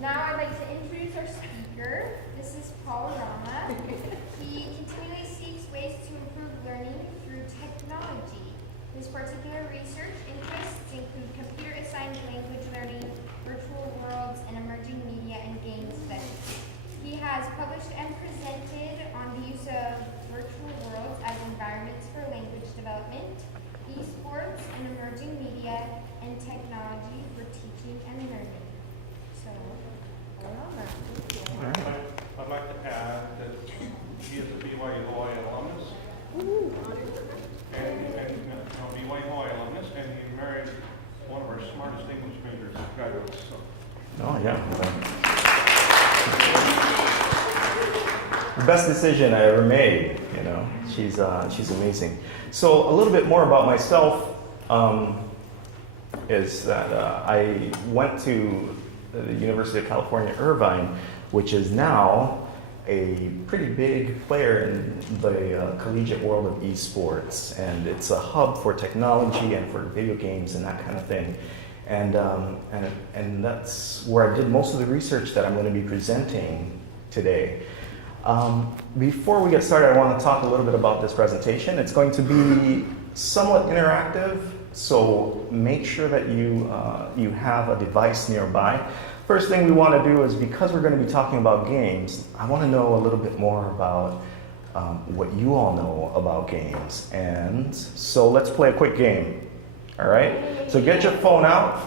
Now I'd like to introduce our speaker. This is Paul Rama. He continually seeks ways to improve learning through technology. His particular research interests include computer-assigned language learning, virtual worlds, and emerging media and game studies. He has published and presented on the use of virtual worlds as environments for language development, esports, and emerging media and technology for teaching and learning. So, I'd like to add that he is a BYU-Hawaii alumnus. And BYU-Hawaii alumnus, and he married one of our smartest English majors graduates. So. Oh yeah. The best decision I ever made. You know, she's amazing. So a little bit more about myself is that I went to the University of California, Irvine, which is now a pretty big player in the collegiate world of esports, and it's a hub for technology and for video games and that kind of thing. And that's where I did most of the research that I'm going to be presenting today. Before we get started, I want to talk a little bit about this presentation. It's going to be somewhat interactive, so make sure that you have a device nearby. First thing we want to do is, because we're going to be talking about games, I want to know a little bit more about what you all know about games. And so let's play a quick game. All right? So get your phone out.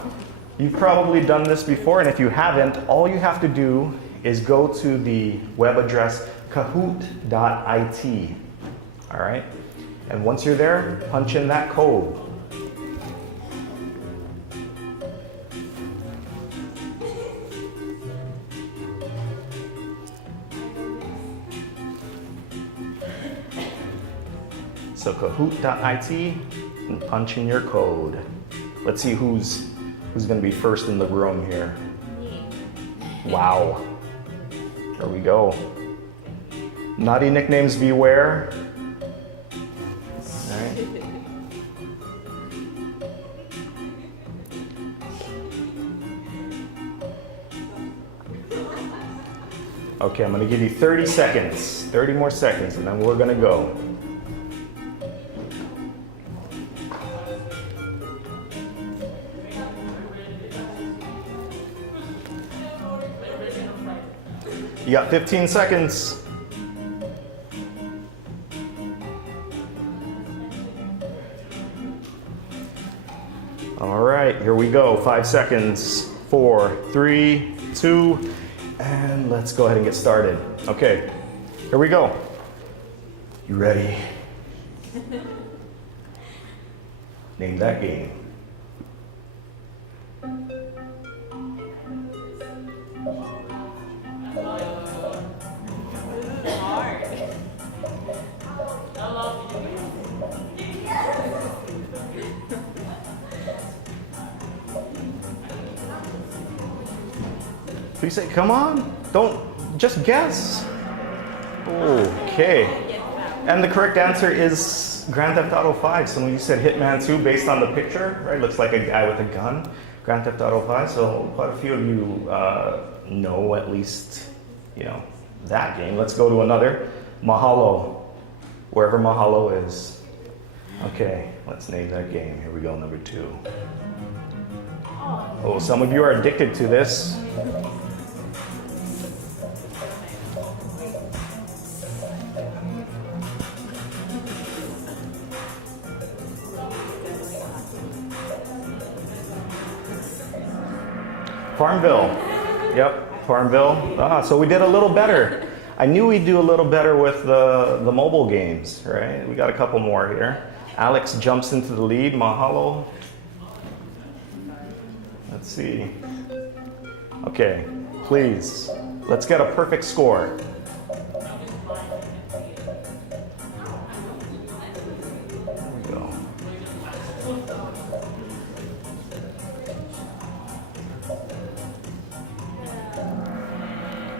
You've probably done this before, and if you haven't, all you have to do is go to the web address kahoot.it. All right? And once you're there, punch in that code. So kahoot.it and punch in your code. Let's see who's going to be first in the room here. Wow. There we go. Naughty nicknames beware. All right. Okay, I'm going to give you 30 seconds. 30 more seconds, and then we're going to go. You got 15 seconds. All right, here we go. 5 seconds. 4, 3, 2, and let's go ahead and get started. Okay, here we go. You ready? Name that game. Please say, come on, don't, just guess. Okay. And the correct answer is Grand Theft Auto 5. Some of you said Hitman 2 based on the picture, right? Looks like a guy with a gun. Grand Theft Auto 5, so quite a few of you know at least, you know, that game. Let's go to another. Mahalo, wherever Mahalo is. Okay, let's name that game. Here we go, number 2. Oh, some of you are addicted to this. Farmville. Yep, Farmville. So we did a little better. I knew we'd do a little better with the mobile games, right? We got a couple more here. Alex jumps into the lead. Mahalo. Let's see. Okay, please. Let's get a perfect score. There we go.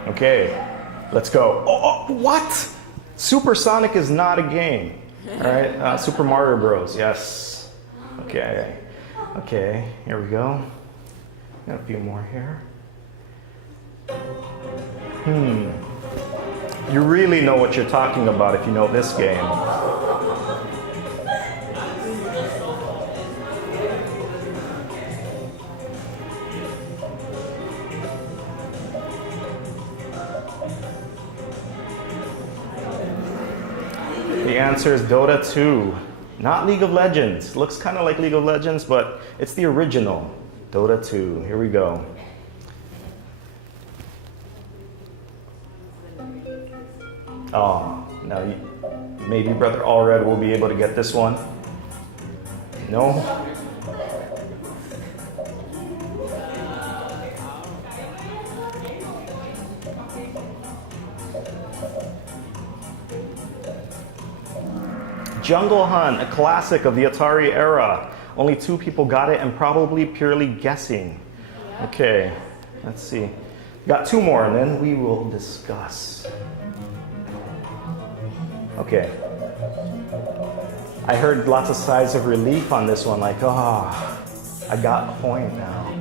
Okay, let's go. Oh, what? Supersonic is not a game. All right, Super Mario Bros. Yes. Okay. Okay, here we go. Got a few more here. You really know what you're talking about if you know this game. The answer is Dota 2, not League of Legends. Looks kind of like League of Legends, but it's the original, Dota 2. Here we go. Oh, now maybe Brother Allred will be able to get this one. No? Jungle Hunt, a classic of the Atari era. Only 2 people got it and probably purely guessing. Okay, let's see. Got 2 more and then we will discuss. Okay. I heard lots of sighs of relief on this one, like, oh, I got a point now.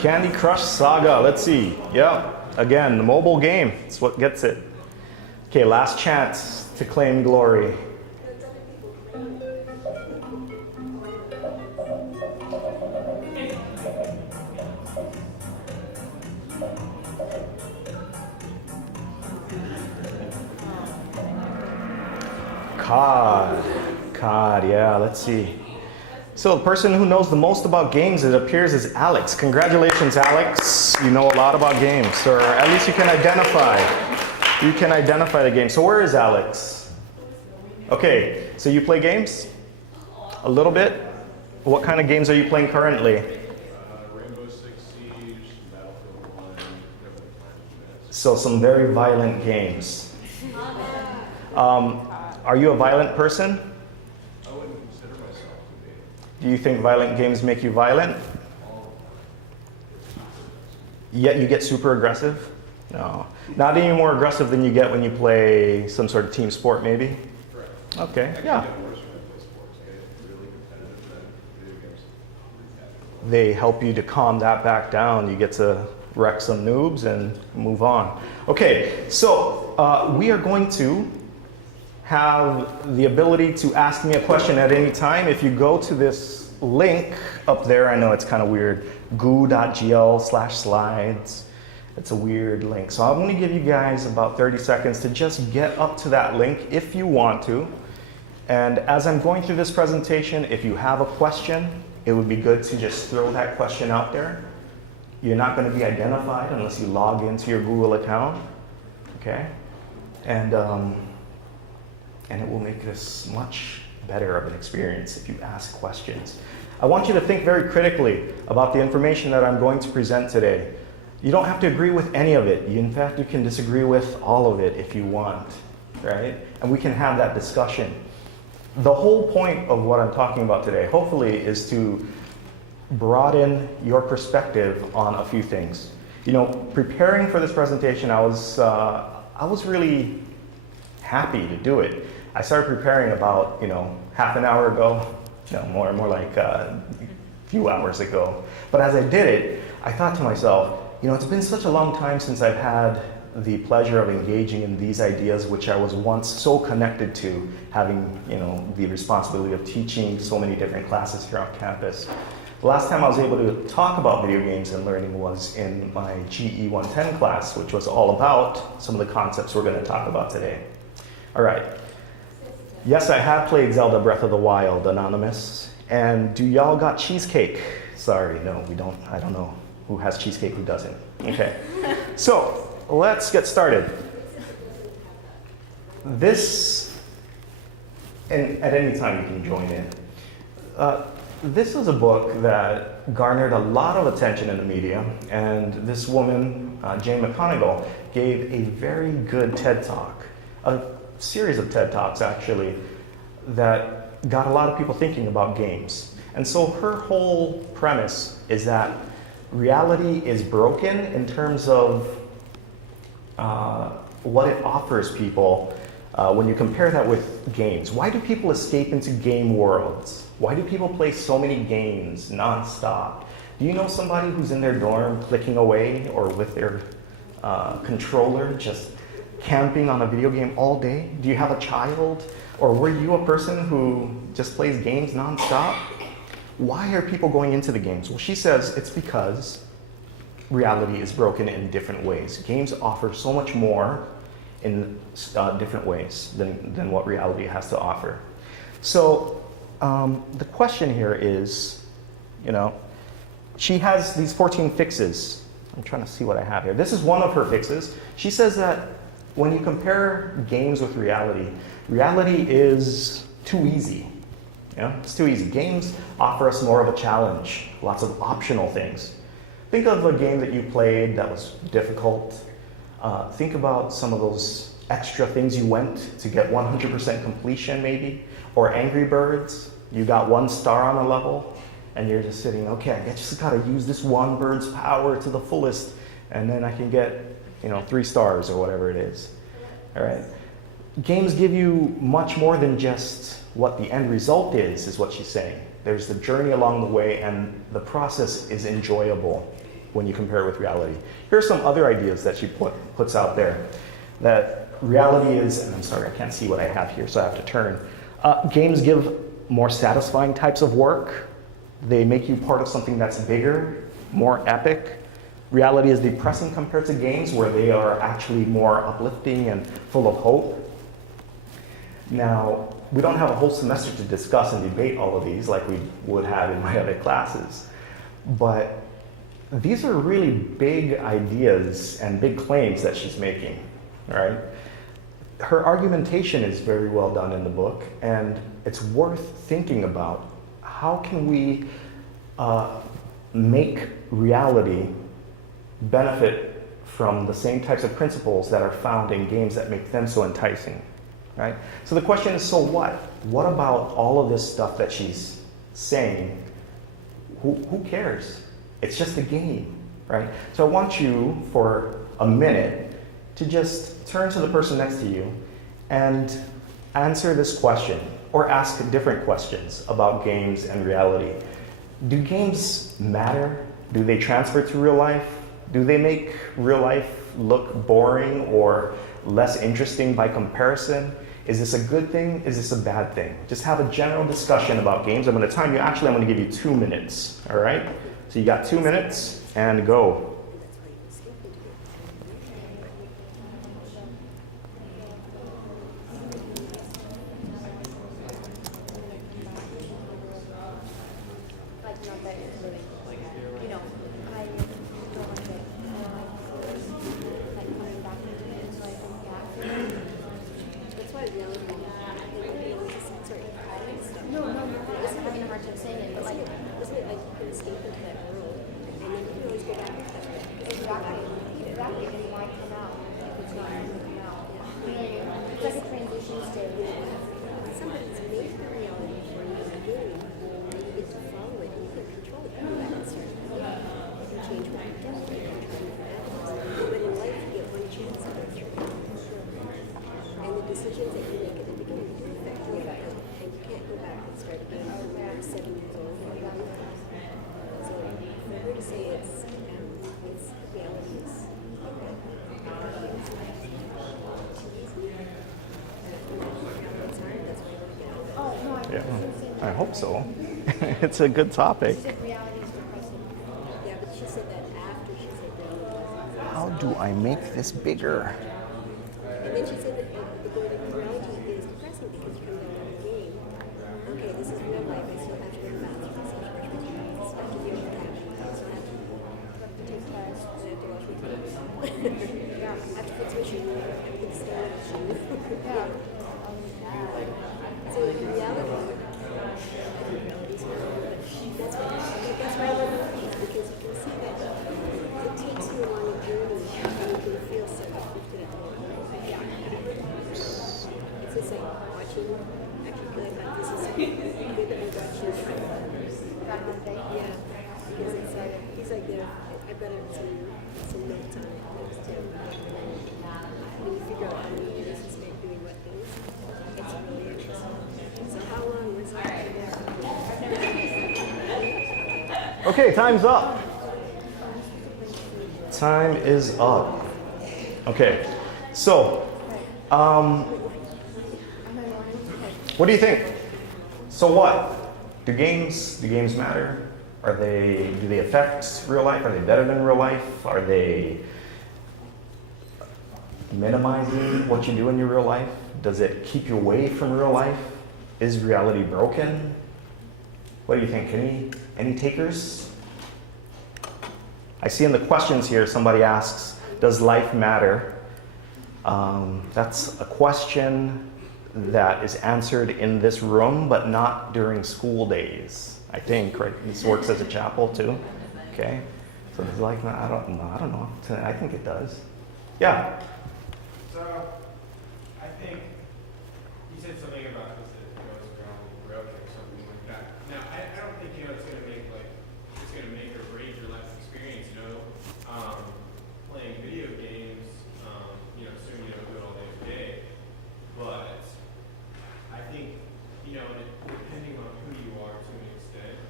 Candy Crush Saga, let's see. Yep, again, the mobile game, it's what gets it. Okay, last chance to claim glory. COD, yeah, let's see. So the person who knows the most about games, it appears, is Alex. Congratulations, Alex. You know a lot about games, or at least you can identify. You can identify the game. So where is Alex? Okay, so you play games? A little bit? What kind of games are you playing currently? Rainbow Six Siege, Battlefield 1, So some very violent games. Are you a violent person? I wouldn't consider myself to be. Do you think violent games make you violent? Yet you get super aggressive? No. Not any more aggressive than you get when you play some sort of team sport, maybe? Correct. Okay, Actually, yeah. I get worse when I play sports. I get really competitive than video games. They help you to calm that back down. You get to wreck some noobs and move on. Okay, so we are going to have the ability to ask me a question at any time. If you go to this link up there, I know it's kind of weird, goo.gl/slides. It's a weird link. So I'm going to give you guys about 30 seconds to just get up to that link if you want to. And as I'm going through this presentation, if you have a question, it would be good to just throw that question out there. You're not going to be identified unless you log into your Google account. Okay? And it will make this much better of an experience if you ask questions. I want you to think very critically about the information that I'm going to present today. You don't have to agree with any of it. In fact, you can disagree with all of it if you want, right? And we can have that discussion. The whole point of what I'm talking about today, hopefully, is to broaden your perspective on a few things. You know, preparing for this presentation, I was really happy to do it. I started preparing about, half an hour ago, more like a few hours ago. But as I did it, I thought to myself, it's been such a long time since I've had the pleasure of engaging in these ideas, which I was once so connected to, having, the responsibility of teaching so many different classes here on campus. The last time I was able to talk about video games and learning was in my GE 110 class, which was all about some of the concepts we're going to talk about today. All right. Yes, I have played Zelda Breath of the Wild, Anonymous. And do y'all got cheesecake? Sorry, no, we don't. I don't know who has cheesecake, who doesn't. Okay. So, let's get started. This, and at any time you can join in. This is a book that garnered a lot of attention in the media, and this woman, Jane McConigal, gave a very good TED Talk, a series of TED Talks actually, that got a lot of people thinking about games. And so her whole premise is that reality is broken in terms of what it offers people When you compare that with games, why do people escape into game worlds? Why do people play so many games nonstop? Do you know somebody who's in their dorm clicking away or with their controller just camping on a video game all day? Do you have a child? Or were you a person who just plays games nonstop? Why are people going into the games? Well, she says it's because reality is broken in different ways. Games offer so much more in different ways than what reality has to offer. So the question here is, she has these 14 fixes. I'm trying to see what I have here. This is one of her fixes. She says that when you compare games with reality, reality is too easy. It's too easy. Games offer us more of a challenge, lots of optional things. Think of a game that you played that was difficult. Think about some of those extra things you went to get 100% completion maybe. Or Angry Birds, you got 1 star on a level, and you're just sitting, okay, I just gotta use this one bird's power to the fullest, and then I can get 3 stars or whatever it is. All right. Games give you much more than just what the end result is what she's saying. There's the journey along the way, and the process is enjoyable when you compare it with reality. Here are some other ideas that she puts out there. That reality is, and I'm sorry, I can't see what I have here, so I have to turn. Games give more satisfying types of work. They make you part of something that's bigger, more epic. Reality is depressing compared to games where they are actually more uplifting and full of hope. Now, we don't have a whole semester to discuss and debate all of these like we would have in my other classes, but these are really big ideas and big claims that she's making, all right? Her argumentation is very well done in the book, and it's worth thinking about. How can we make reality benefit from the same types of principles that are found in games that make them so enticing? Right? So the question is, so what? What about all of this stuff that she's saying? Who cares? It's just a game, right? So I want you, for a minute, to just turn to the person next to you and answer this question, or ask different questions about games and reality. Do games matter? Do they transfer to real life? Do they make real life look boring or less interesting by comparison? Is this a good thing? Is this a bad thing? Just have a general discussion about games. I'm going to time you. Actually, I'm going to give you 2 minutes. All right? So you got 2 minutes, and go. Yeah, I hope so. It's a good topic. How do I make this bigger? And then she said that the reality is depressing because you come down to the game. Okay, this is real life. I still have to go to the bathroom. I still have to brush my teeth. I still have to deal with that. I still have to take class. I have to wash my clothes. Yeah. I have to fix my shoe. I have to fix the shoe. Yeah. So in reality, reality's not good. That's why I love it, because you can see that it takes you along a journey and you can feel so uplifted at the moment. Yeah. It's just like watching, actually feel like this is good that we're watching. Yeah. Because it's like, he's like there, I better some notes on it. When you figure out how many years he spent doing what things. Okay, time's up. Time is up. Okay, so, what do you think? So what? Do games matter? Do they affect real life? Are they better than real life? Are they minimizing what you do in your real life? Does it keep you away from real life? Is reality broken? What do you think? Any takers? I see in the questions here somebody asks, does life matter? That's a question that is answered in this room, but not during school days, I think, right? This works as a chapel too, okay? So does life matter? I don't know. I think it does. Yeah? So, I think you said something about this that goes around broken or something like that. Now, I don't think, it's going to make or break your life experience, playing video games, assuming you don't do it all day every day. But I think, depending on who you are to an extent,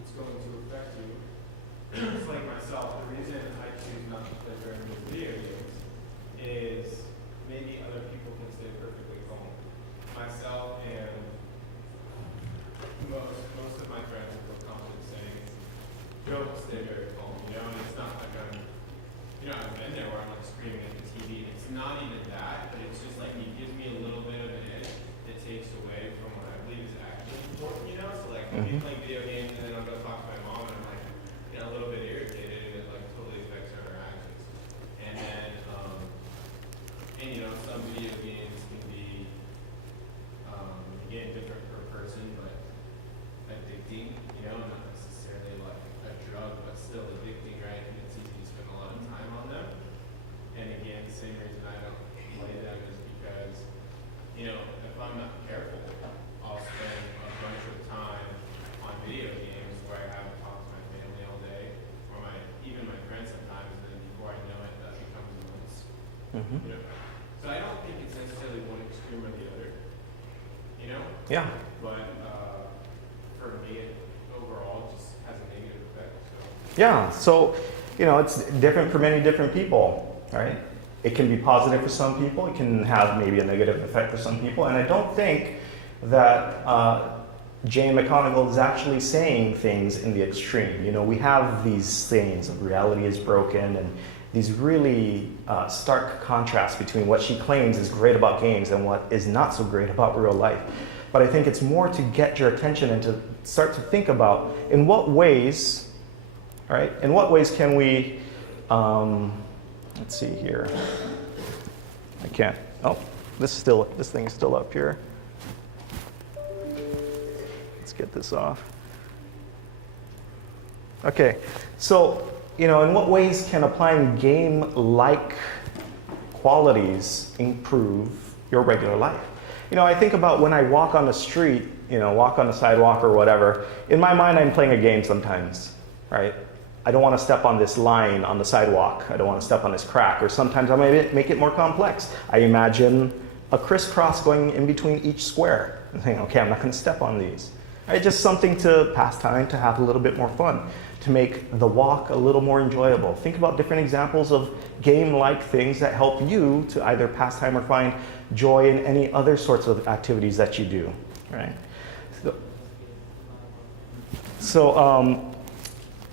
it's going to affect you. It's like myself, the reason I choose not to play very many video games is maybe other people can stay perfectly calm. Myself and most of my friends are feel confident saying, don't stay very calm, and it's not like I've been there where I'm like screaming at the TV. It's not even that, but it's just like it gives me a little bit of an edge that takes away from what I believe is actually important, So like I'll be playing video games and then I'll go talk to my mom and I'm like, a little bit irritated and it like totally affects our interactions. And then, some video games can be, again, different per person, but addicting, not necessarily like a drug, but still addicting, right? And it's easy to spend a lot of time on them. And again, the same reason I don't play them is because, if I'm not careful, I'll spend a bunch of time on video games where I have to talk to my family all day, or even my friends sometimes, and then before I know it, that becomes months. So I don't think it's necessarily one extreme or the other, Yeah. But for me, it overall just has a negative effect. Yeah, so, it's different for many different people, right? It can be positive for some people. It can have maybe a negative effect for some people. And I don't think that Jane McConigal is actually saying things in the extreme. We have these sayings of reality is broken and these really stark contrasts between what she claims is great about games and what is not so great about real life. But I think it's more to get your attention and to start to think about in what ways, right? In what ways can we, let's see here. I can't, this thing is still up here. Let's get this off. Okay, so, in what ways can applying game-like qualities improve your regular life? I think about when I walk on the street, walk on the sidewalk or whatever, in my mind I'm playing a game sometimes, right? I don't want to step on this line on the sidewalk. I don't want to step on this crack. Or sometimes I might make it more complex. I imagine a crisscross going in between each square and saying, okay, I'm not going to step on these. Right? Just something to pass time, to have a little bit more fun, to make the walk a little more enjoyable. Think about different examples of game-like things that help you to either pass time or find joy in any other sorts of activities that you do. Right? So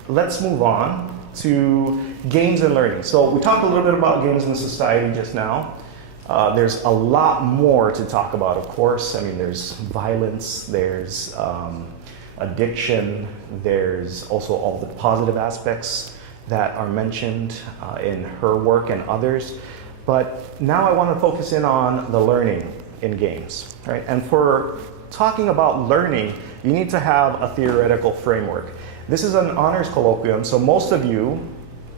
let's move on to games and learning. So we talked a little bit about games in society just now. There's a lot more to talk about, of course. I mean, there's violence, there's addiction, there's also all the positive aspects that are mentioned in her work and others. But now I want to focus in on the learning in games, right? And for talking about learning, you need to have a theoretical framework. This is an honors colloquium, so most of you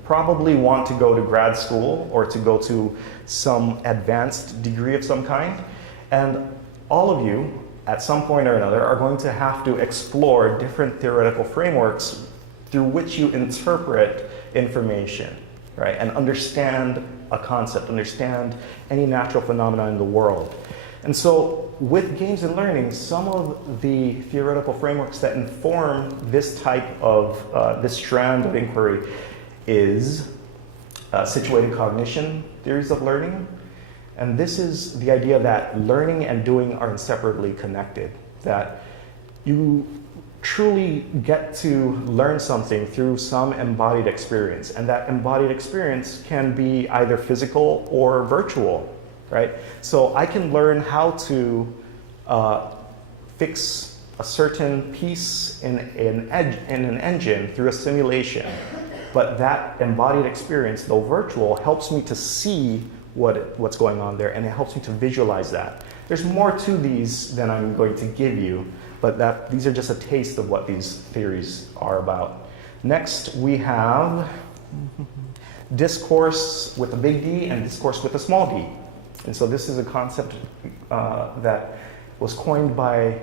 probably want to go to grad school or to go to some advanced degree of some kind. And all of you, at some point or another, are going to have to explore different theoretical frameworks through which you interpret information, right? And understand a concept, understand any natural phenomena in the world. And so with games and learning, some of the theoretical frameworks that inform this type of, this strand of inquiry is situated cognition theories of learning. And this is the idea that learning and doing are inseparably connected, that you truly get to learn something through some embodied experience, and that embodied experience can be either physical or virtual, right? So I can learn how to fix a certain piece in an engine through a simulation, but that embodied experience, though virtual, helps me to see what's going on there, and it helps me to visualize that. There's more to these than I'm going to give you, but these are just a taste of what these theories are about. Next, we have discourse with a big D and discourse with a small d. And so this is a concept that was coined by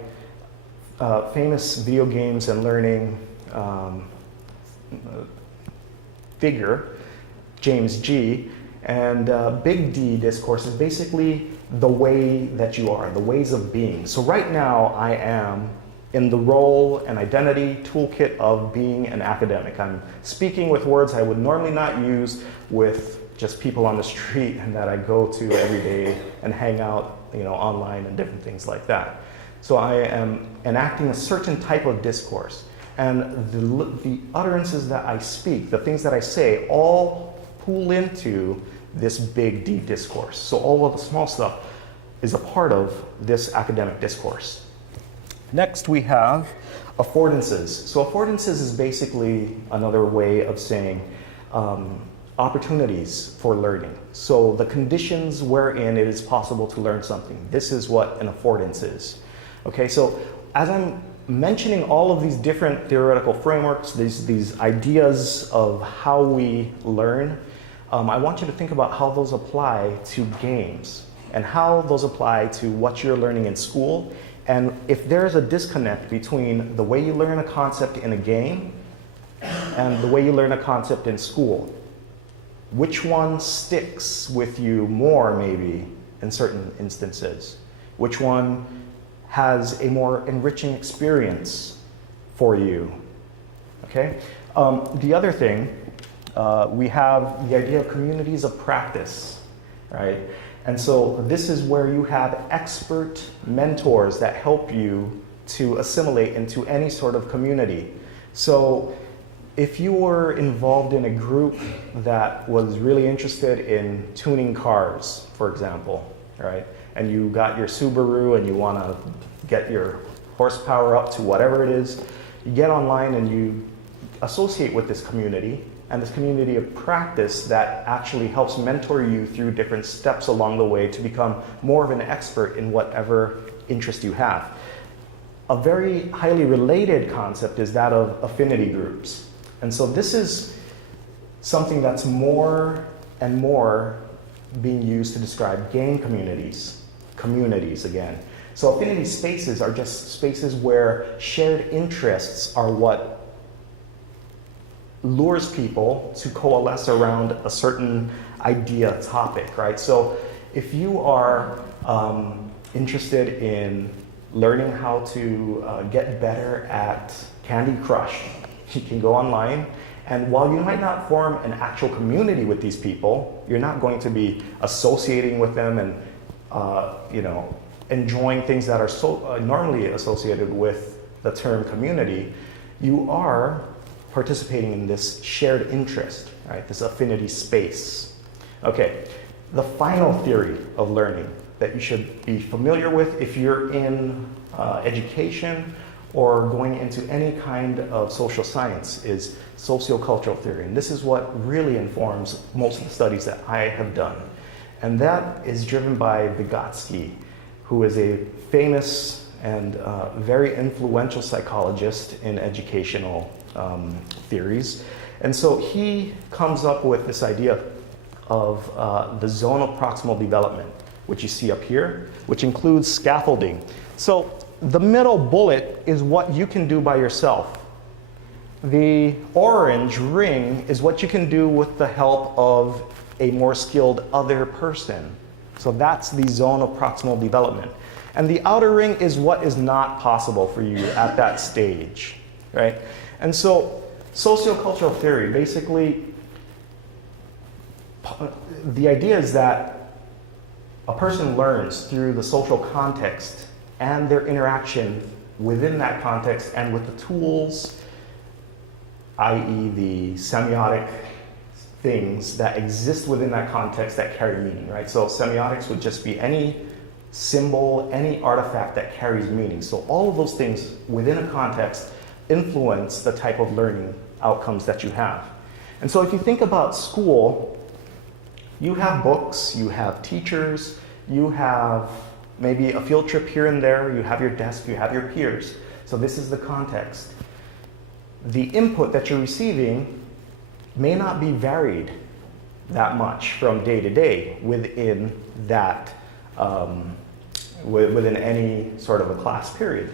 famous video games and learning figure, James G. And big D discourse is basically the way that you are, the ways of being. So right now I am in the role and identity toolkit of being an academic. I'm speaking with words I would normally not use with just people on the street and that I go to every day and hang out, online and different things like that. So I am enacting a certain type of discourse. And the utterances that I speak, the things that I say, all pool into this big D discourse. So all of the small stuff is a part of this academic discourse. Next we have affordances. So affordances is basically another way of saying opportunities for learning. So the conditions wherein it is possible to learn something. This is what an affordance is. Okay, so as I'm mentioning all of these different theoretical frameworks, these ideas of how we learn, I want you to think about how those apply to games and how those apply to what you're learning in school. And if there's a disconnect between the way you learn a concept in a game and the way you learn a concept in school, which one sticks with you more maybe in certain instances? Which one has a more enriching experience for you? Okay. The other thing, we have the idea of communities of practice, right? And so this is where you have expert mentors that help you to assimilate into any sort of community. So if you were involved in a group that was really interested in tuning cars, for example, right? And you got your Subaru and you want to get your horsepower up to whatever it is, you get online and you associate with this community, and this community of practice that actually helps mentor you through different steps along the way to become more of an expert in whatever interest you have. A very highly related concept is that of affinity groups. And so this is something that's more and more being used to describe game communities again. So affinity spaces are just spaces where shared interests are what lures people to coalesce around a certain idea topic, right? So if you are interested in learning how to get better at Candy Crush, you can go online, and while you might not form an actual community with these people, you're not going to be associating with them and enjoying things that are so normally associated with the term community. You are participating in this shared interest, right? This affinity space. Okay, the final theory of learning that you should be familiar with if you're in education or going into any kind of social science is Socio-Cultural Theory. And this is what really informs most of the studies that I have done. And that is driven by Vygotsky, who is a famous and very influential psychologist in educational theories. And so he comes up with this idea of the zone of proximal development, which you see up here, which includes scaffolding. So the middle bullet is what you can do by yourself. The orange ring is what you can do with the help of a more skilled other person. So that's the zone of proximal development. And the outer ring is what is not possible for you at that stage, right? And so socio-cultural theory, basically, the idea is that a person learns through the social context and their interaction within that context and with the tools, i.e. the semiotic things that exist within that context that carry meaning, right? So semiotics would just be any symbol, any artifact that carries meaning. So all of those things within a context influence the type of learning outcomes that you have. And so if you think about school, you have books, you have teachers, you have maybe a field trip here and there, you have your desk, you have your peers. So this is the context. The input that you're receiving may not be varied that much from day to day within that, within any sort of a class period.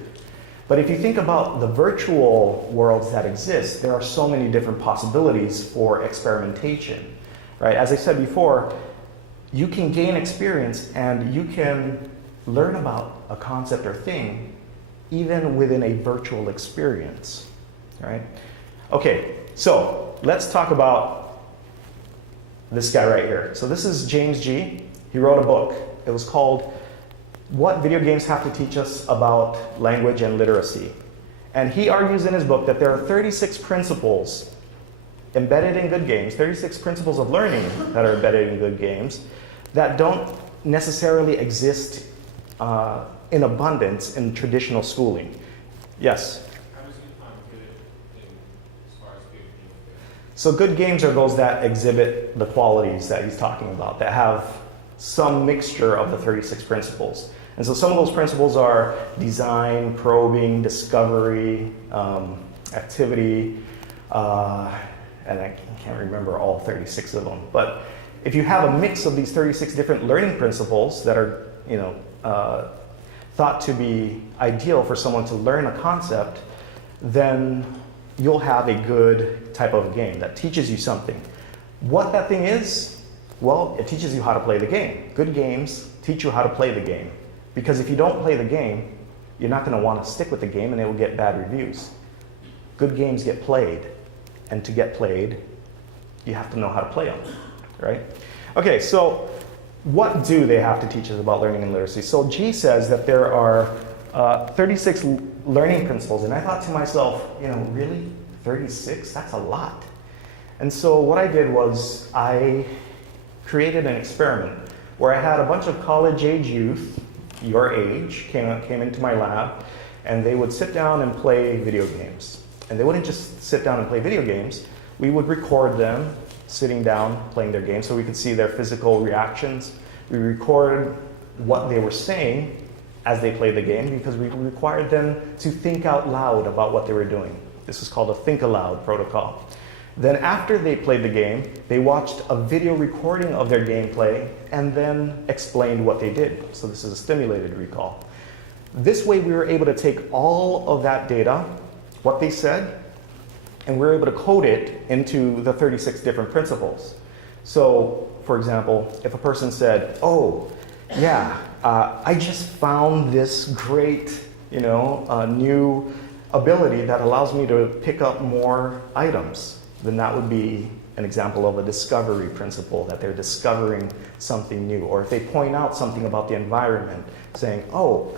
But if you think about the virtual worlds that exist, there are so many different possibilities for experimentation, right? As I said before, you can gain experience and you can learn about a concept or thing even within a virtual experience, right? Okay, so let's talk about this guy right here. So this is James G. He wrote a book. It was called What Video Games Have to Teach Us About Language and Literacy. And he argues in his book that there are 36 principles embedded in good games, 36 principles of learning that are embedded in good games that don't necessarily exist in abundance in traditional schooling. Yes? How does he define good as far as good games? So good games are those that exhibit the qualities that he's talking about, that have some mixture of the 36 principles. And so some of those principles are design, probing, discovery, activity, and I can't remember all 36 of them. But if you have a mix of these 36 different learning principles that are, thought to be ideal for someone to learn a concept, then you'll have a good type of game that teaches you something. What that thing is, well, it teaches you how to play the game. Good games teach you how to play the game. Because if you don't play the game, you're not going to want to stick with the game and it will get bad reviews. Good games get played. And to get played, you have to know how to play them, right? Okay, so what do they have to teach us about learning and literacy? So G says that there are 36 learning principles. And I thought to myself, really? 36? That's a lot. And so what I did was I created an experiment where I had a bunch of college-age youth, your age, came into my lab, and they would sit down and play video games. And they wouldn't just sit down and play video games. We would record them sitting down playing their game so we could see their physical reactions. We recorded what they were saying as they played the game because we required them to think out loud about what they were doing. This is called a think aloud protocol. Then after they played the game, they watched a video recording of their gameplay and then explained what they did. So this is a stimulated recall. This way we were able to take all of that data, what they said, and we were able to code it into the 36 different principles. So, for example, if a person said, oh, yeah, I just found this great, new ability that allows me to pick up more items, then that would be an example of a discovery principle, that they're discovering something new. Or if they point out something about the environment, saying, oh,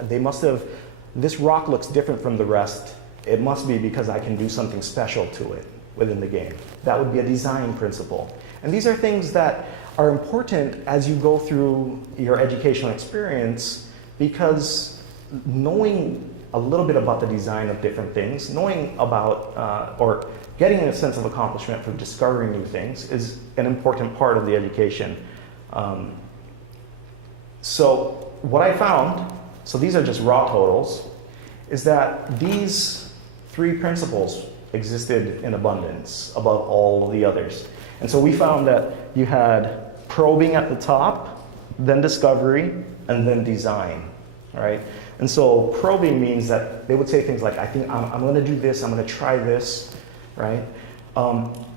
this rock looks different from the rest, it must be because I can do something special to it within the game. That would be a design principle. And these are things that are important as you go through your educational experience, because knowing a little bit about the design of different things, knowing about, or getting a sense of accomplishment from discovering new things is an important part of the education. So what I found, so these are just raw totals, is that these 3 principles existed in abundance above all the others. And so we found that you had probing at the top, then discovery, and then design, right? And so probing means that they would say things like, I think I'm going to do this, I'm going to try this, right?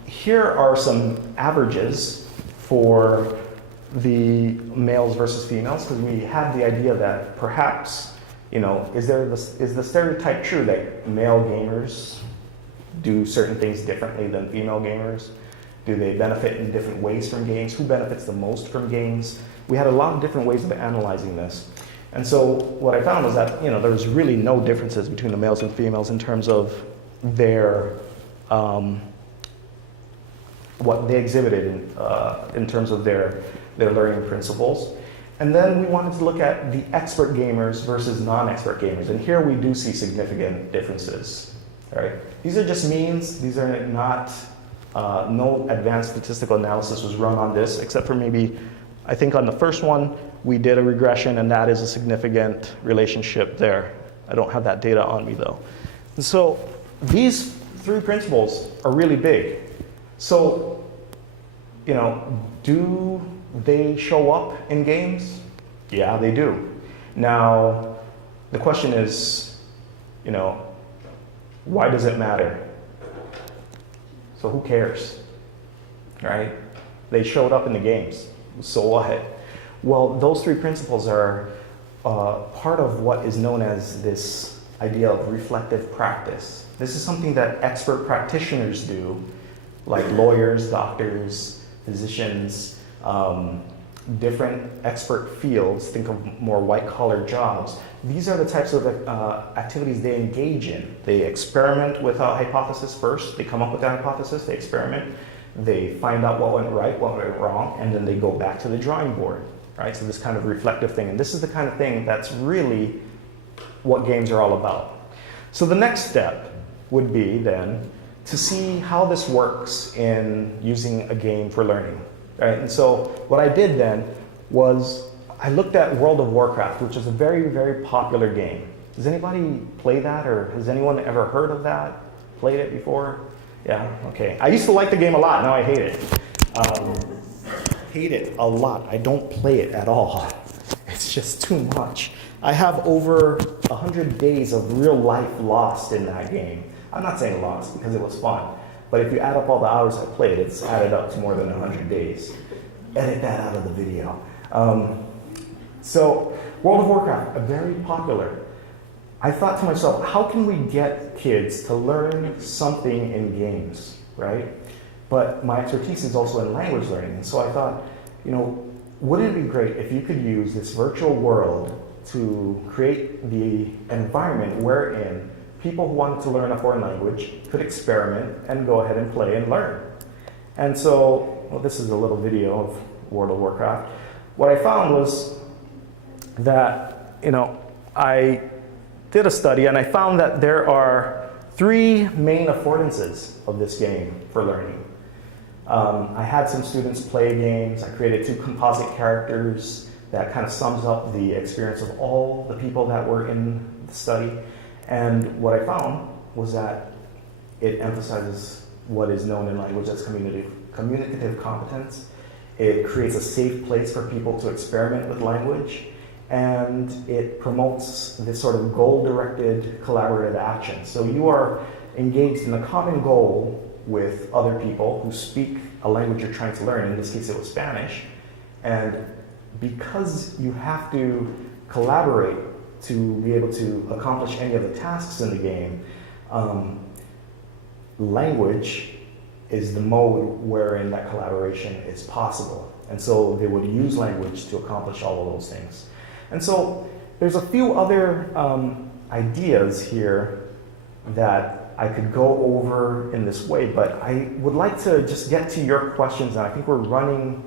Here are some averages for the males versus females because we had the idea that perhaps, is the stereotype true that male gamers do certain things differently than female gamers? Do they benefit in different ways from games? Who benefits the most from games? We had a lot of different ways of analyzing this. And so what I found was that, there was really no differences between the males and females in terms of their, what they exhibited in terms of their learning principles. And then we wanted to look at the expert gamers versus non-expert gamers. And here we do see significant differences. All right? These are just means. These are not, no advanced statistical analysis was run on this, except for maybe, I think on the first one, we did a regression, and that is a significant relationship there. I don't have that data on me, though. And so these three principles are really big. So, do they show up in games? Yeah, they do. Now, the question is, why does it matter? So who cares, right? They showed up in the games, so what? Well, those three principles are part of what is known as this idea of reflective practice. This is something that expert practitioners do, like lawyers, doctors, physicians, different expert fields, think of more white-collar jobs. These are the types of activities they engage in. They experiment with a hypothesis first. They come up with a hypothesis, they experiment, they find out what went right, what went wrong, and then they go back to the drawing board, right? So this kind of reflective thing. And this is the kind of thing that's really what games are all about. So the next step would be then to see how this works in using a game for learning, right? And so what I did then was I looked at World of Warcraft, which is a very, very popular game. Does anybody play that, or has anyone ever heard of that? Played it before? Yeah, okay. I used to like the game a lot, now I hate it. Hate it a lot. I don't play it at all. It's just too much. I have over 100 days of real life lost in that game. I'm not saying lost because it was fun, but if you add up all the hours I played, it's added up to more than 100 days. Edit that out of the video. So, World of Warcraft, very popular. I thought to myself, how can we get kids to learn something in games, right? But my expertise is also in language learning. And so I thought, wouldn't it be great if you could use this virtual world to create the environment wherein people who wanted to learn a foreign language could experiment and go ahead and play and learn. And so, this is a little video of World of Warcraft. What I found was that, I did a study and I found that there are three main affordances of this game for learning. I had some students play games. I created 2 composite characters that kind of sums up the experience of all the people that were in the study. And what I found was that it emphasizes what is known in language as communicative competence. It creates a safe place for people to experiment with language. And it promotes this sort of goal-directed collaborative action. So you are engaged in a common goal with other people who speak a language you're trying to learn. In this case, it was Spanish. And because you have to collaborate to be able to accomplish any of the tasks in the game, language is the mode wherein that collaboration is possible. And so they would use language to accomplish all of those things. And so there's a few other ideas here that I could go over in this way, but I would like to just get to your questions, and I think we're running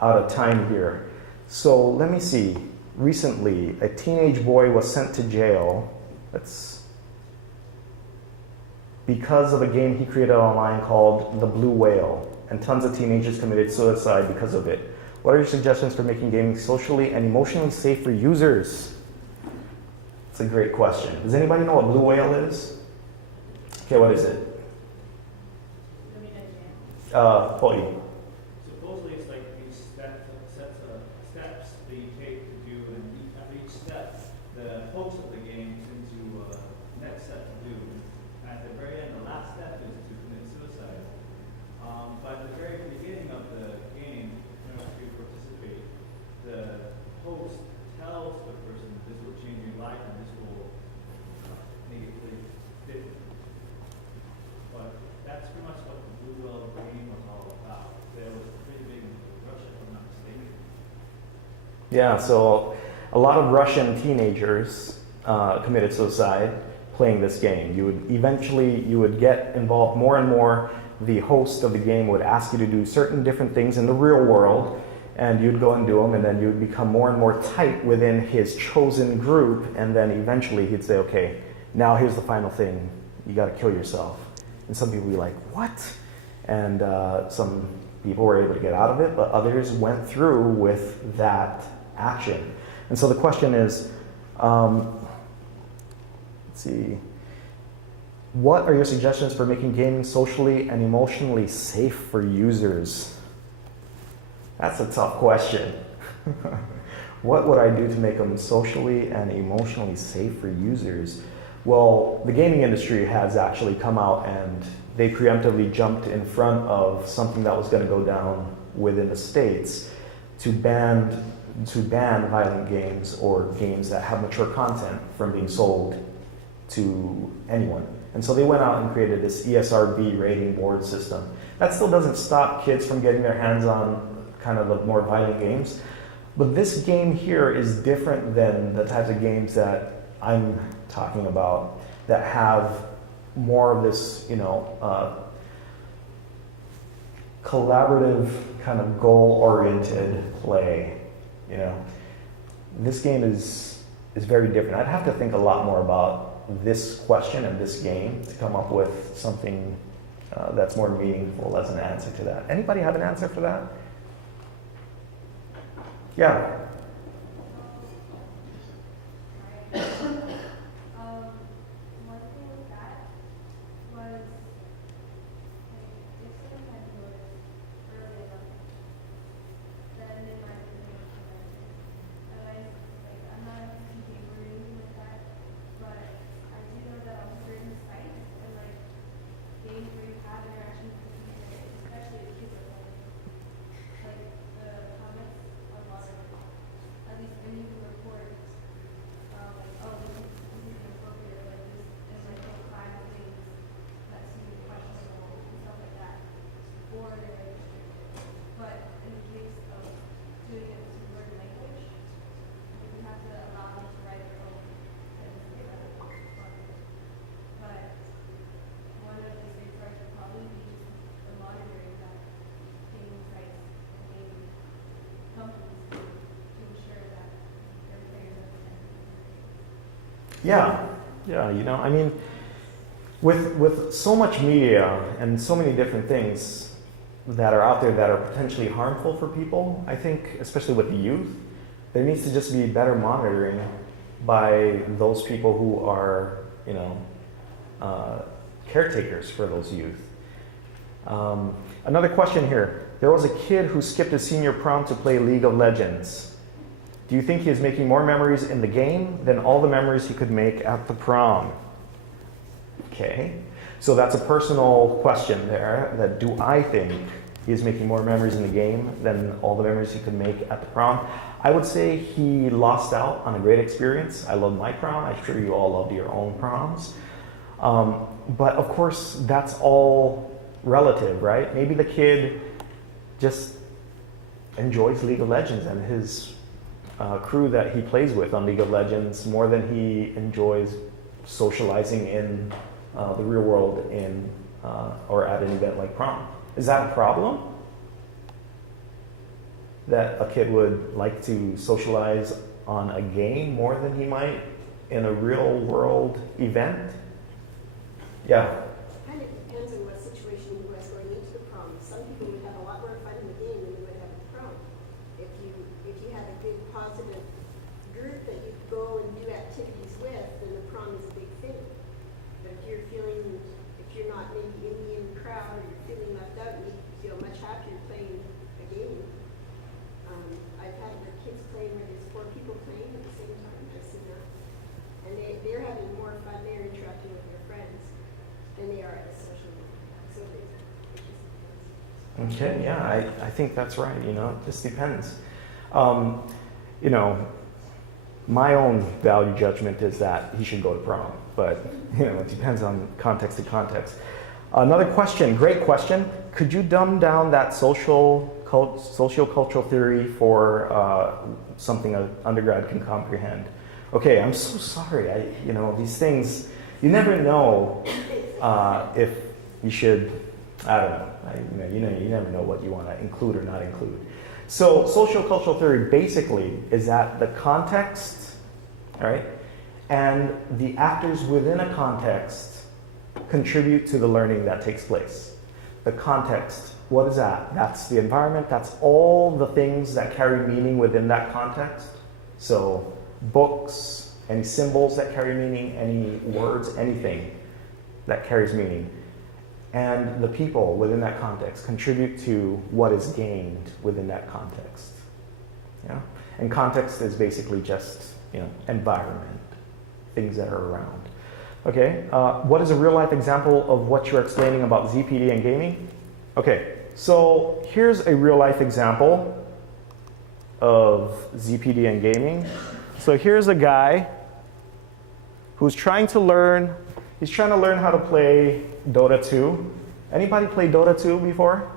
out of time here. So let me see. Recently, a teenage boy was sent to jail. Because of a game he created online called The Blue Whale, and tons of teenagers committed suicide because of it. What are your suggestions for making gaming socially and emotionally safe for users? It's a great question. Does anybody know what Blue Whale is? Okay, what is it? Poi. Supposedly it's like these steps that you take to do, and after each step, the host of the game sends you next step to do. At the very end, the last step is to commit suicide. But at the very beginning of the game, in order to participate, Yeah, so a lot of Russian teenagers committed suicide playing this game. You would get involved more and more. The host of the game would ask you to do certain different things in the real world, and you'd go and do them, and then you'd become more and more tight within his chosen group, and then eventually he'd say, okay, now here's the final thing, you gotta kill yourself. And some people would be like, what? And some people were able to get out of it, but others went through with that action. And so the question is, let's see, what are your suggestions for making gaming socially and emotionally safe for users? That's a tough question. What would I do to make them socially and emotionally safe for users? Well, the gaming industry has actually come out and they preemptively jumped in front of something that was going to go down within the States to ban violent games or games that have mature content from being sold to anyone. And so they went out and created this ESRB rating board system. That still doesn't stop kids from getting their hands on kind of the more violent games. But this game here is different than the types of games that I'm talking about that have more of this, collaborative kind of goal-oriented play. This game is very different. I'd have to think a lot more about this question and this game to come up with something that's more meaningful as an answer to that. Anybody have an answer for that? Yeah. One thing with that was, if someone had noticed early enough, then they might be able to otherwise, I'm not a gamer or anything like that, but I do know that on certain sites and games where you have interactions with people, especially the kids are playing, the comments are a lot of, at least when you can report, this is inappropriate, this is no crime things that seem questionable and stuff like that, or they're restricted. But in the case of doing it to learn language, we have to allow them to write their own sentences. But one of the safeguards would probably be the monitoring that gaming sites and gaming companies do to ensure that their players understand. Yeah, with so much media and so many different things that are out there that are potentially harmful for people, I think, especially with the youth, there needs to just be better monitoring by those people who are, caretakers for those youth. Another question here. There was a kid who skipped his senior prom to play League of Legends. Do you think he is making more memories in the game than all the memories he could make at the prom? Okay, so that's a personal question there, that do I think he is making more memories in the game than all the memories he could make at the prom? I would say he lost out on a great experience. I love my prom. I'm sure you all loved your own proms. But of course, that's all relative, right? Maybe the kid just enjoys League of Legends and his crew that he plays with on League of Legends more than he enjoys socializing in the real world or at an event like prom. Is that a problem? That a kid would like to socialize on a game more than he might in a real world event? Yeah. Kind of depends on what situation you was going into the prom. Some people would have a lot more fun in the game than they would have at the prom. If you had a good positive group that you could go and do activities with, then the prom is a big thing. But if you're not maybe in the crowd or you're feeling left out, you feel much happier playing a game. I've had the kids playing where there's 4 people playing at the same time. I've seen that. And they're having more fun, they're interacting with their friends than they are at a social event. So it just depends. Okay, yeah, I think that's right. It just depends. My own value judgment is that he should go to prom, but it depends on context to context. Another question, great question. Could you dumb down that social Socio-Cultural Theory for something an undergrad can comprehend. Okay, I'm so sorry. These things, you never know if you should, I don't know. You never know what you want to include or not include. So socio-cultural theory basically is that the context, right, and the actors within a context contribute to the learning that takes place. The context, what is that? That's the environment. That's all the things that carry meaning within that context. So books, any symbols that carry meaning, any words, anything that carries meaning. And the people within that context contribute to what is gained within that context. Yeah? And context is basically just, environment, things that are around. Okay, what is a real life example of what you're explaining about ZPD and gaming? Okay, so here's a real life example of ZPD and gaming. So here's a guy who's trying to learn how to play Dota 2. Anybody play Dota 2 before?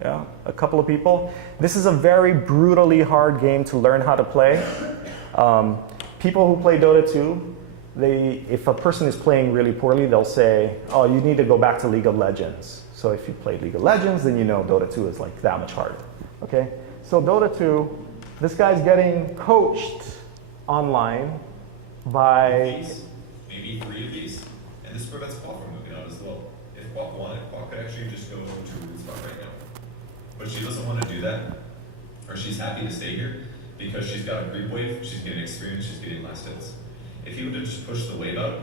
Yeah, a couple of people. This is a very brutally hard game to learn how to play. People who play Dota 2, if a person is playing really poorly, they'll say, oh, you need to go back to League of Legends. So if you played League of Legends, then you know Dota 2 is like that much harder. Okay? So Dota 2, this guy's getting coached online by... Maybe 3 of these, and this prevents Quack from moving out as well. If Quack wanted, Quack could actually just go to root spot right now. But she doesn't want to do that, or she's happy to stay here, because she's got a creep wave, she's getting experience, she's getting last hits. If he would have just pushed the wave out,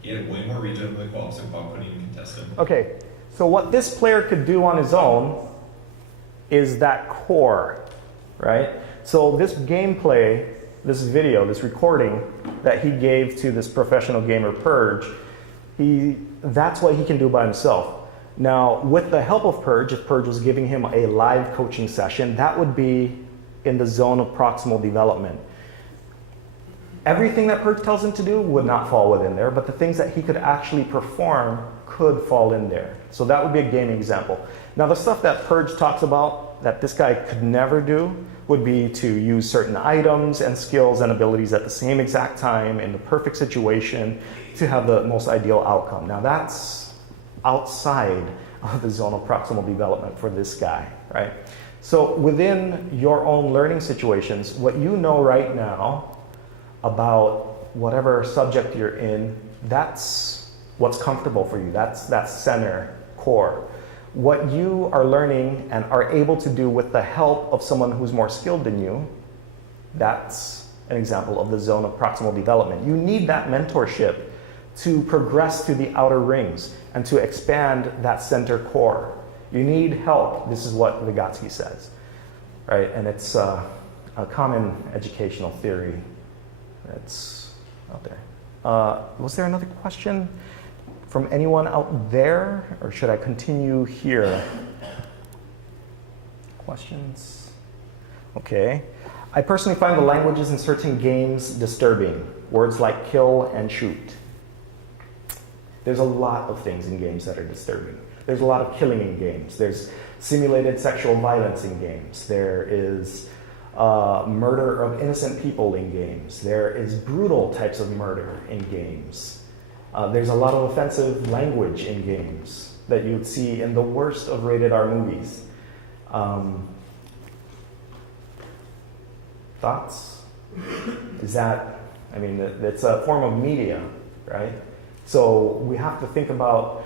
he had way more regen with Quack, so Quack couldn't even contest him. Okay, so what this player could do on his own is that core, right? So this gameplay, this video, this recording that he gave to this professional gamer Purge, that's what he can do by himself. Now, with the help of Purge, if Purge was giving him a live coaching session, that would be in the zone of proximal development. Everything that Purge tells him to do would not fall within there, but the things that he could actually perform could fall in there. So that would be a gaming example. Now, the stuff that Purge talks about that this guy could never do would be to use certain items and skills and abilities at the same exact time in the perfect situation to have the most ideal outcome. Now, that's outside of the zone of proximal development for this guy, right? So within your own learning situations, what you know right now about whatever subject you're in, that's what's comfortable for you. That's that center core. What you are learning and are able to do with the help of someone who's more skilled than you, that's an example of the zone of proximal development. You need that mentorship to progress to the outer rings and to expand that center core. You need help. This is what Vygotsky says, right? And it's a common educational theory that's out there. Was there another question from anyone out there, or should I continue here? Questions? Okay. I personally find the languages in certain games disturbing. Words like kill and shoot. There's a lot of things in games that are disturbing. There's a lot of killing in games. There's simulated sexual violence in games. There is murder of innocent people in games. There is brutal types of murder in games. There's a lot of offensive language in games that you'd see in the worst of rated R movies. Thoughts? Is that, it's a form of media, right? So we have to think about,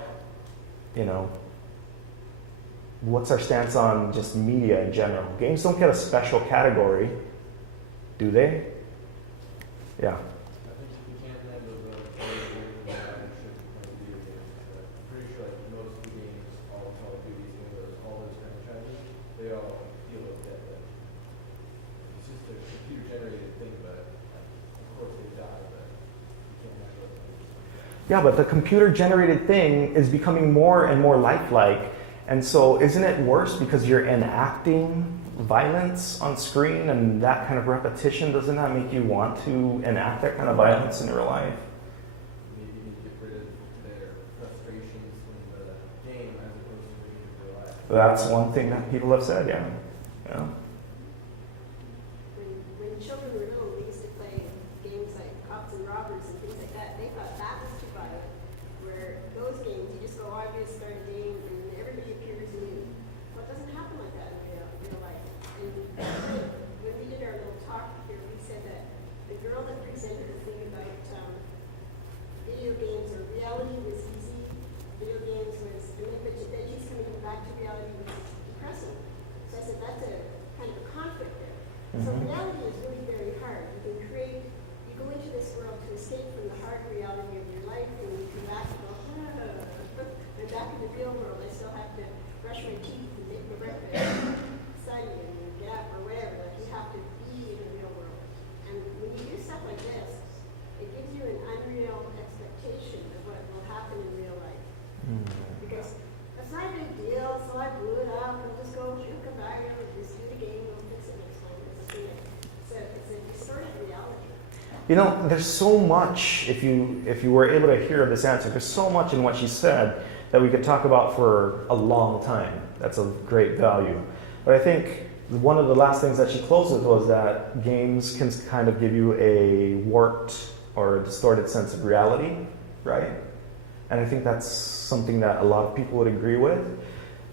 what's our stance on just media in general? Games don't get a special category, do they? Yeah. Yeah, but the computer-generated thing is becoming more and more lifelike. And so isn't it worse because you're enacting violence on screen, and that kind of repetition, doesn't that make you want to enact that kind of violence in real life? Maybe you need to get rid of their frustrations from the game as opposed to reading real life. That's one thing that people have said, yeah. Yeah. When children were little, we used to play games like cops and robbers and things like that. They thought that was too violent. Where those games, you just go, oh, I'm going to start a game, and everybody appears new. Well, it doesn't happen like that in real life. And when we did our little talk here, we said that the girl that presented the thing about video games or reality was easy, video games was, but then she's coming back to reality was depressing. So I said that's a kind of a conflict there. So reality is really very hard. You can create, you go into this world to escape from the hard reality of your life, and you come back and go, and back in the real world, I still have to brush my teeth and make my breakfast, study and get up or whatever. Like you have to be in the real world. And when you do stuff like this, it gives you an unreal expectation of what will happen in real life. Because that's not a big deal, so I blew it up and just go shoot a fire and just do the game and fix it next time. It's a distorted reality. You know, there's so much, if you were able to hear this answer, there's so much in what she said that we could talk about for a long time. That's of great value. But I think one of the last things that she closed with was that games can kind of give you a warped or a distorted sense of reality, right? And I think that's something that a lot of people would agree with.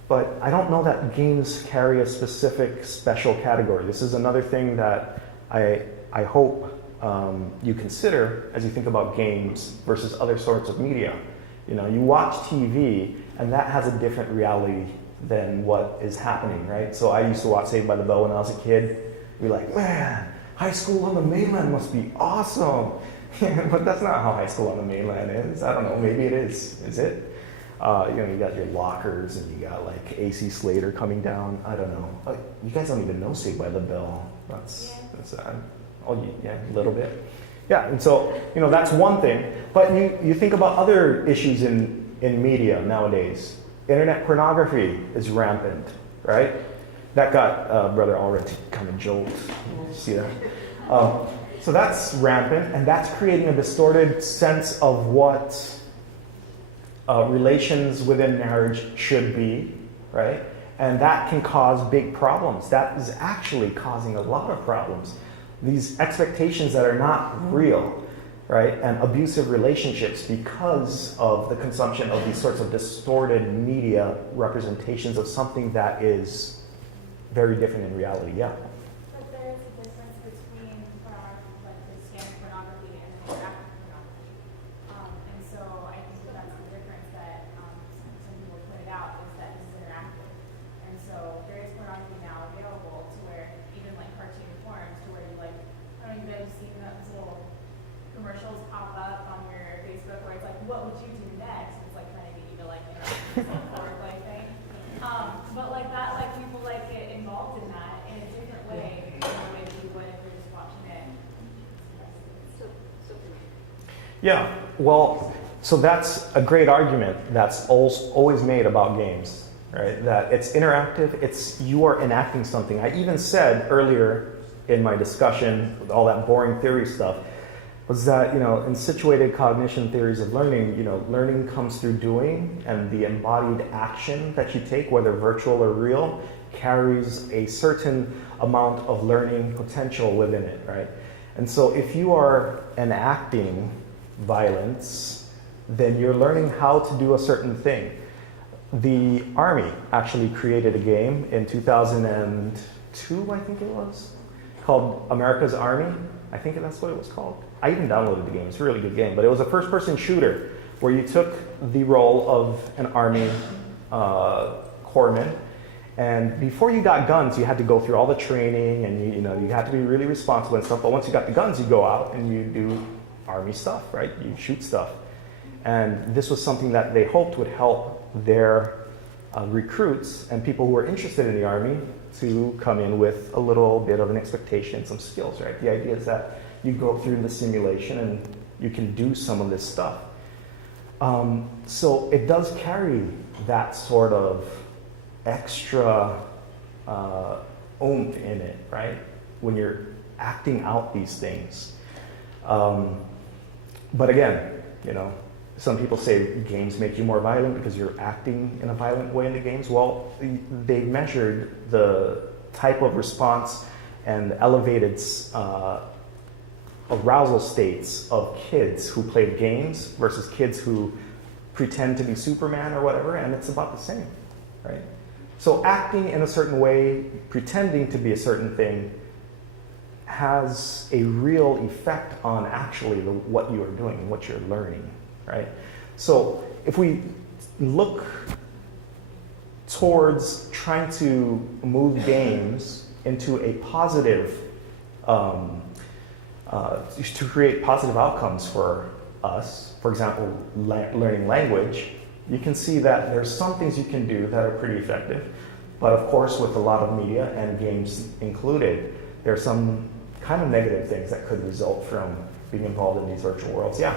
But I don't know that games carry a specific special category. This is another thing that I hope you consider as you think about games versus other sorts of media. You know, you watch TV, and that has a different reality than what is happening, right? So I used to watch Saved by the Bell when I was a kid. We're like, man, high school on the mainland must be awesome. But that's not how high school on the mainland is. I don't know, maybe it is. Is it? You know, you got your lockers and you got like AC Slater coming down. I don't know. You guys don't even know Saved by the Bell. That's yeah, a little bit. Yeah, and so, you know, that's one thing. But you think about other issues in media nowadays. Internet pornography is rampant, right? That got Brother Allred to come and jolt. You see that? So that's rampant, and that's creating a distorted sense of what relations within marriage should be, right? And that can cause big problems. That is actually causing a lot of problems. These expectations that are not real, right? And abusive relationships because of the consumption of these sorts of distorted media representations of something that is very different in reality, yeah. But there is a difference between like the standard pornography and interactive pornography. And so I think that's the difference that some people pointed out is that this is interactive. And so there is pornography now available to where even like cartoon forms to where you like, I don't know, you've ever seen those little commercials pop up on your Facebook where it's like, what would you do next? It's like trying to get you to like interact with some forward like thing. But like that, like people like get involved in that in a different way than the way that you would if you're just watching it. Yeah, well, so that's a great argument that's always made about games, right? That it's interactive, you are enacting something. I even said earlier in my discussion with all that boring theory stuff, was that, you know, in situated cognition theories of learning, you know, learning comes through doing, and the embodied action that you take, whether virtual or real, carries a certain amount of learning potential within it, right? And so if you are enacting violence, then you're learning how to do a certain thing. The Army actually created a game in 2002, I think it was, called America's Army. I think that's what it was called. I even downloaded the game. It's a really good game. But it was a first-person shooter where you took the role of an Army corpsman, and before you got guns, you had to go through all the training, and you had to be really responsible and stuff. But once you got the guns, you go out and you do Army stuff, right? You shoot stuff. And this was something that they hoped would help their recruits and people who were interested in the Army to come in with a little bit of an expectation, some skills, right? The idea is that you go through the simulation and you can do some of this stuff. So it does carry that sort of extra oomph in it, right? When you're acting out these things. But again, some people say games make you more violent because you're acting in a violent way in the games. Well, they measured the type of response and elevated arousal states of kids who played games versus kids who pretend to be Superman or whatever, and it's about the same, right? So acting in a certain way, pretending to be a certain thing, has a real effect on actually what you are doing, what you're learning, right? So if we look towards trying to move games into a positive, to create positive outcomes for us, for example, learning language, you can see that there's some things you can do that are pretty effective. But of course, with a lot of media and games included, there are some kind of negative things that could result from being involved in these virtual worlds. Yeah?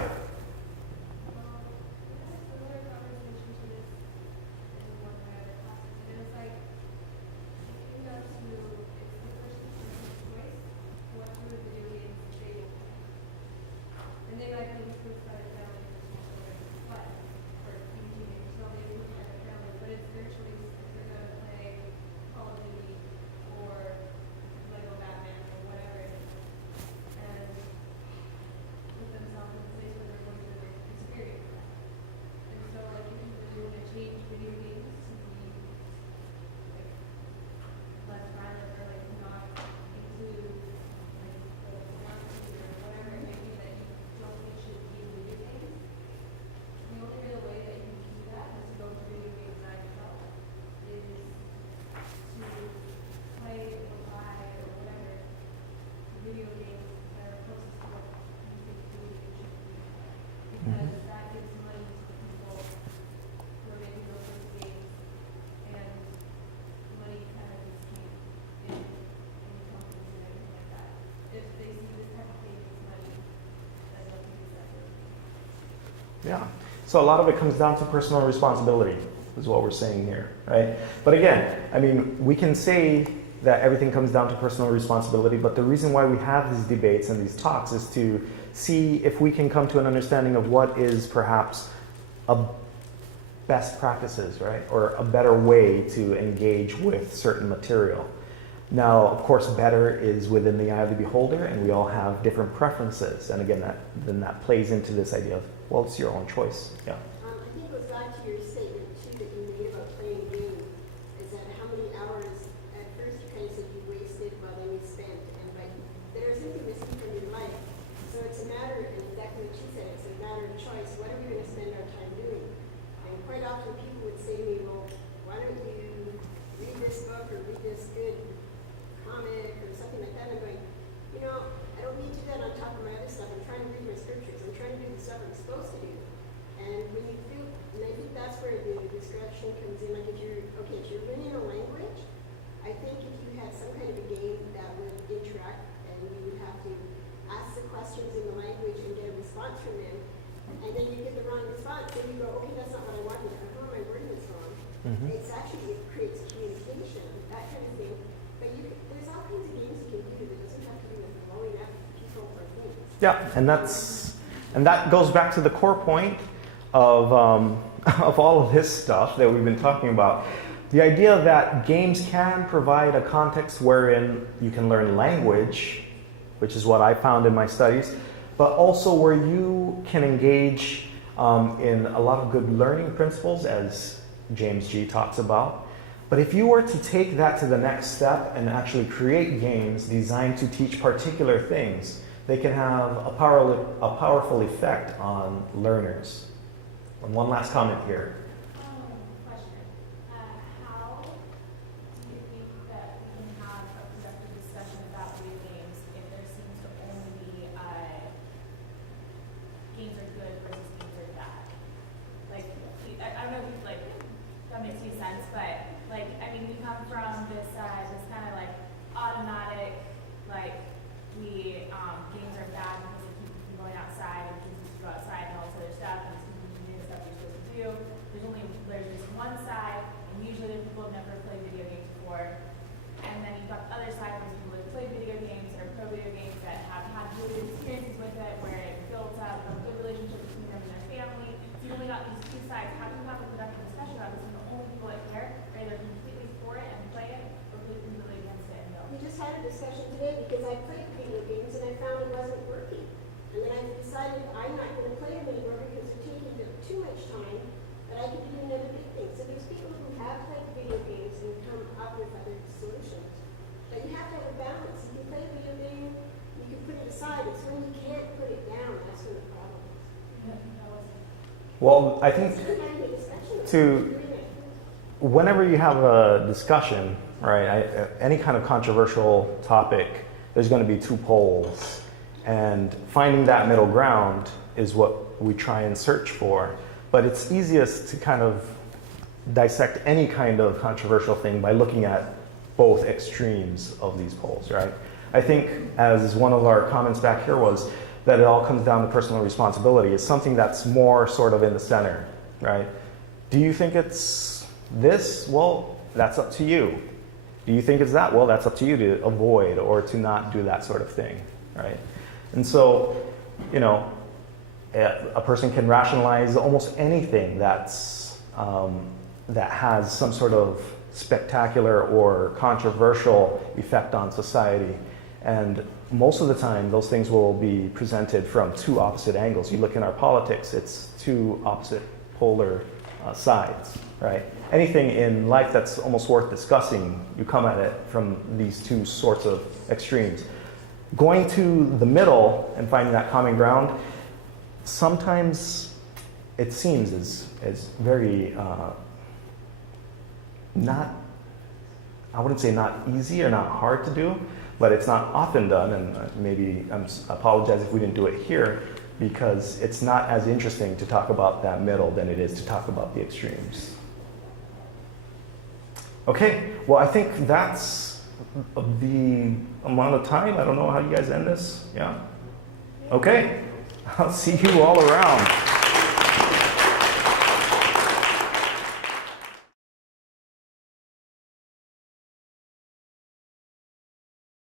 Yeah. So a lot of it comes down to personal responsibility, is what we're saying here, right? But again, I mean, we can say that everything comes down to personal responsibility, but the reason why we have these debates and these talks is to see if we can come to an understanding of what is perhaps a best practices, right? Or a better way to engage with certain material. Now, of course, better is within the eye of the beholder, and we all have different preferences. And again, that plays into this idea of, well, it's your own choice. Yeah. I think it goes back to your statement, too, that you made about playing a game, is that how many hours, at first you kind of said you wasted, well, then you spent, and like, there's something missing from your life. So it's a matter, and exactly what she said, it's a matter of choice. What are we going to spend our time doing? And quite often people would say to me, well, why don't you read this book or read this good comic or something like that? And I'm going, you know, I don't need to do that on top of my other stuff. I'm trying to read my scriptures. I'm trying to do the stuff I'm supposed to do. And when you feel, and I think that's where the discretion comes in. Like if you're learning a language, I think if you had some kind of a game that would interact and you would have to ask the questions in the language and get a response from them, and then you get the wrong response, then you go, okay, that's not what I wanted. How am I wording this wrong? Mm-hmm. It's actually, it creates communication, that kind of thing. But there's all kinds of games you can do that doesn't have to do with blowing up people or things. Yeah, and that goes back to the core point of all of this stuff that we've been talking about. The idea that games can provide a context wherein you can learn language, which is what I found in my studies, but also where you can engage in a lot of good learning principles, as James G. talks about. But if you were to take that to the next step and actually create games designed to teach particular things, they can have a powerful effect on learners. And one last comment here. Question. How do you think that we can have a productive discussion about video games if there seems to only be games are good versus games are bad? Like, I don't know if like that makes any sense, but like, I mean, we come from this kind of like automatic, like games are bad because they keep you from going outside and keep you go outside and all this other stuff and it's doing the stuff you're supposed to do. There's Well, I think whenever you have a discussion, right, any kind of controversial topic, there's going to be two poles. And finding that middle ground is what we try and search for. But it's easiest to kind of dissect any kind of controversial thing by looking at both extremes of these poles, right? I think, as one of our comments back here was, that it all comes down to personal responsibility. It's something that's more sort of in the center, right? Do you think it's this? Well, that's up to you. Do you think it's that? Well, that's up to you to avoid or to not do that sort of thing, right? And so, you know, a person can rationalize almost anything that's, that has some sort of spectacular or controversial effect on society. And most of the time, those things will be presented from two opposite angles. You look in our politics, it's two opposite polar sides, right? Anything in life that's almost worth discussing, you come at it from these two sorts of extremes. Going to the middle and finding that common ground, sometimes it seems is very not, I wouldn't say not easy or not hard to do, but it's not often done, and maybe I apologize if we didn't do it here, because it's not as interesting to talk about that middle than it is to talk about the extremes. Okay, well, I think that's the amount of time. I don't know how you guys end this. Yeah? Okay, I'll see you all around.